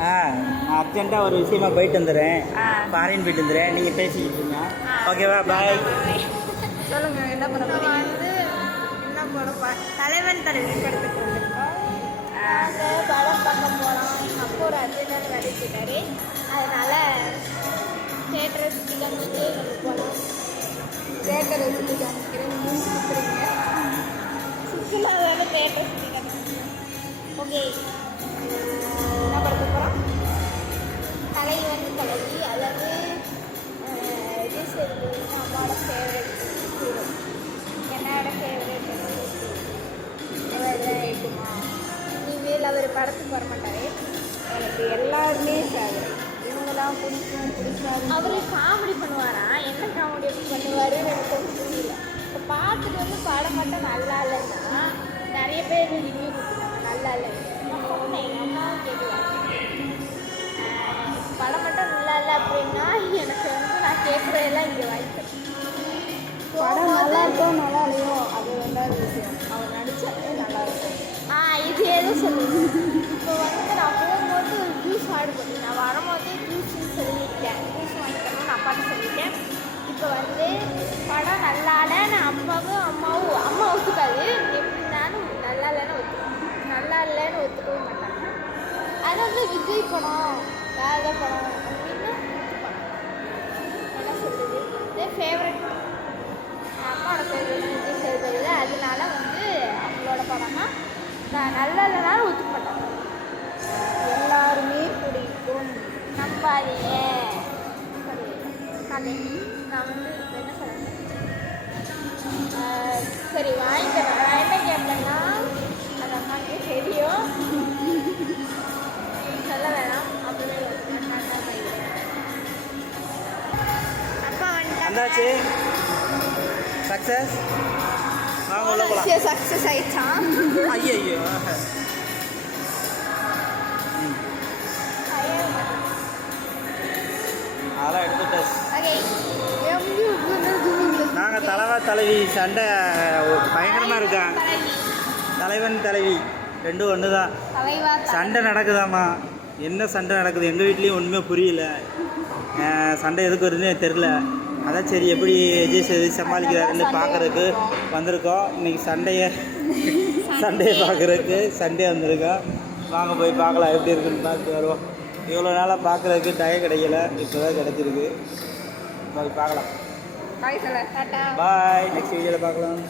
நான் அர்ஜென்ட்டாக ஒரு விஷயமா போயிட்டு வந்துடுறேன். ஃபாரின் போயிட்டு வந்துடுறேன். நீங்கள் பேசிக்கிட்டு இருங்க. ஓகேவா? பாய். சொல்லுங்கள், என்ன பண்ண போகிறீங்க? வந்து என்ன படம்? தலைவன் தலைவி படத்துக்கு வந்திருக்கோம். நாங்கள் படம் பார்க்க போகிறோம். எங்கள் அப்பா ஒரு அர்ஜென்டான வேலை போயிட்டாரு. அதனால் தேட்டரை சுற்றி காமிச்சிட்டு நம்ம போகலாம். தேட்டரை சுற்றி காமிக்கிறேன். நீங்கள் சுற்றுறீங்க சுற்றுலா தானே தேட்டரை சுற்றி காமிக்கிறேன். ஓகே, என்ன படத்துக்கு போகிறோம்? தலைவன் தலைவி. அதாவது விஜய் சேதுபதி அம்மாவோட ஃபேவரட் ஹீரோ. என்னோட ஃபேவரட் இருக்குமா? இனிமேல் அவர் படத்துக்கு வர மாட்டார். எனக்கு எல்லாருமே ஃபேவரட். இவங்கெல்லாம் பிடிக்காது. அவர் காமெடி பண்ணுவாரா? என்ன காமெடி பண்ணுவார் எனக்கு ஒன்றும் புரியல. இப்போ பார்த்துட்டு வந்து படம் மட்டும் நல்லா இல்லைன்னா நிறைய பேர் ரிவ்யூ கொடுத்துருக்காங்க நல்லா இல்லைன்னு. நான் சொன்னேன், எங்கள் அம்மாவும் கேட்குவாங்க படம் மட்டும் நல்லா இல்லை அப்படின்னா எனக்கு வந்து நான் கேட்குறதெல்லாம் இங்கே வாய்ப்பேன். படம் நல்லா இருக்கோ நல்லா இல்லையோ அது ரெண்டாவது விஷயம். அவன் நடித்தாலே நல்லா இருக்கும். இது எதுவும் சொல்லுது. இப்போ வந்து நான் போகும்போது ஒரு ஜூஸ் ஆர்டர் பண்ணி நான் வரும்போதே ஜூஸ்ன்னு சொல்லிட்டேன். ஜூஸ் வாங்கிக்கணும்னு அப்பாட்ட சொல்லிட்டேன். இப்போ வந்து படம் நல்லா இல்லை. நான் அம்மாவும் அம்மா ஒத்துக்காது. எப்படின்னாலும் நல்லா இல்லைன்னு ஒத்துக்கவே மாட்டாங்க. அது வந்து விஜய் படம் வேறு படம் அப்படின்னு என்ன சொல்லுது? இதே ஃபேவரட் அம்மாவோட ஃபேவரட் விஜய் சேதுபதி. அதனால வந்து அவங்களோட படம்னா நான் நல்லா இல்லைனாலும் ஒத்துக்க மாட்டாங்க. எல்லாருமே பிடிக்கும், நம்பாதீங்க. நான் வந்து என்ன சொல்கிறேன்? சரி வாங்கிக்கிறேன். நான் என்ன கேட்பேன்னா அது அம்மாவுக்கே தெரியும், சொல்ல வேணாம். அப்படியே அப்பா வந்தாச்சு. சக்ஸஸ். வாங்க உள்ள போலாம். சக்ஸஸ் ஆயிடுச்சான். ஐயோ அதெல்லாம் எடுத்துட்டேன். நாங்கள் தலைவி சண்டை பயங்கரமாக இருக்கான். தலைவன் தலைவி ரெண்டும் ஒன்று தான். சண்டை நடக்குதாம்மா. என்ன சண்டை நடக்குது? எங்கள் வீட்லேயும் ஒன்றுமே புரியல. சண்டை எதுக்கு வருதுன்னு தெரில. அதான் சரி எப்படி விஜய் சேதுபதி சமாளிக்கிறாருன்னு பார்க்குறதுக்கு வந்திருக்கோம். இன்றைக்கி சண்டையை பார்க்குறதுக்கு சண்டே வந்திருக்கோம். வாங்க போய் பார்க்கலாம் எப்படி இருக்குன்னு பார்த்து வருவோம். இவ்வளோ நாளாக பார்க்குறதுக்கு டயம் கிடைக்கல, இப்போ தான் கிடச்சிருக்கு. போய் பார்க்கலாம். பாய். பாய். நெக்ஸ்ட் வீடியோவில் பார்க்கலாம்.